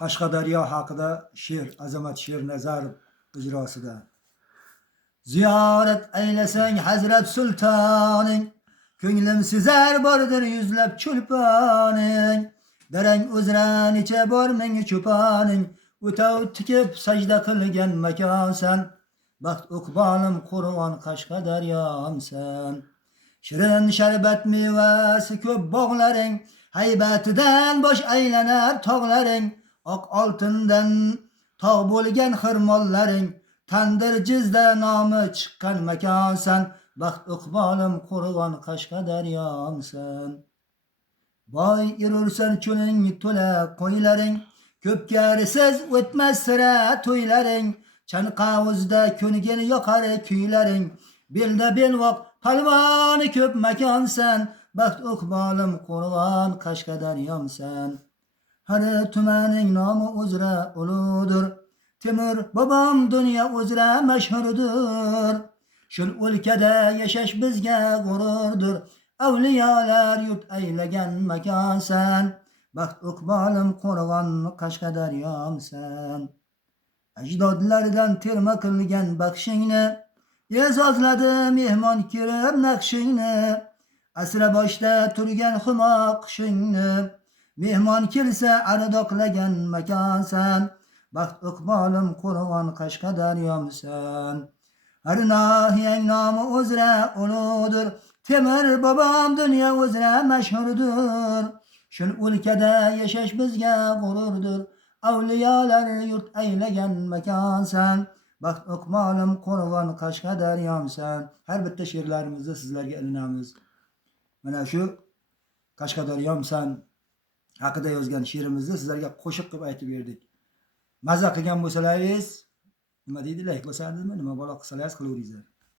Qashqadaryo haqida she'r, Azamat Shernazarov ijrosida. Ziyorat aylasang Hazrat Sultoning, ko'nglim sezar bordir yuzlab chulponing. Darang uzra necha bor ming cho'poning, o'tov tikib sajda qilgan makonsan. Baxt uqbolim Qur'on Qashqadaryomsan. Shirin sharbat mevasi ko'p bog'laring, haybatidan bosh aylanar tog'laring. Oq oltindan tog' bo'lgan xirmonlaring, tandir jizda nomi chiqqan makonsan. Baxt uqbolim Qur'on Qashqadaryomsan. Boy yurursan cho'ling to'la qo'ylaring, ko'pkarisiz o'tmas sira to'ylaring. Chanqavuzda ko'ngil yoqar kuylaring, belda belvoq palvoni ko'p makonsan. Baxt uqbolim Qur'on Qashqadaryomsan. Har tumaning nomi uzra uludur, Temur bobom dunyo uzra mashhurdur. Shul o'lkada yashash bizga g'ururdur, avliyolar yurt aylagan makonsan. Baxt uqbolim Qur'on Qashqadaryomsan. Ajdodlardan terma qilgan baxshingni, e'zozladi mehmon kirib naqshingni. Asra boshda turgan humo qishingni, mehmon kelsa ardoqlagan makonsan. Baxt uqbolim Qur'on Qashqadaryomsan. Har nohiyang nomi uzra uludur, Temur bobom dunyo uzra mashhurdur. Shul o'lkada yashash bizga g'ururdur, avliyolar yurt aylagan makonsan. Baxt uqbolim Qur'on Qashqadaryomsan. Har bitta she'rlarimizni sizlarga ilinamiz. Mana shu Qashqadaryomsan haqida yozgan she'rimizni sizlarga qo'shiq qilib aytib berdik. Maza qilgan bo'lsalaringiz, nima deydi, like bosardingizmi, nima balo qilsalaringiz qilaveringizlar.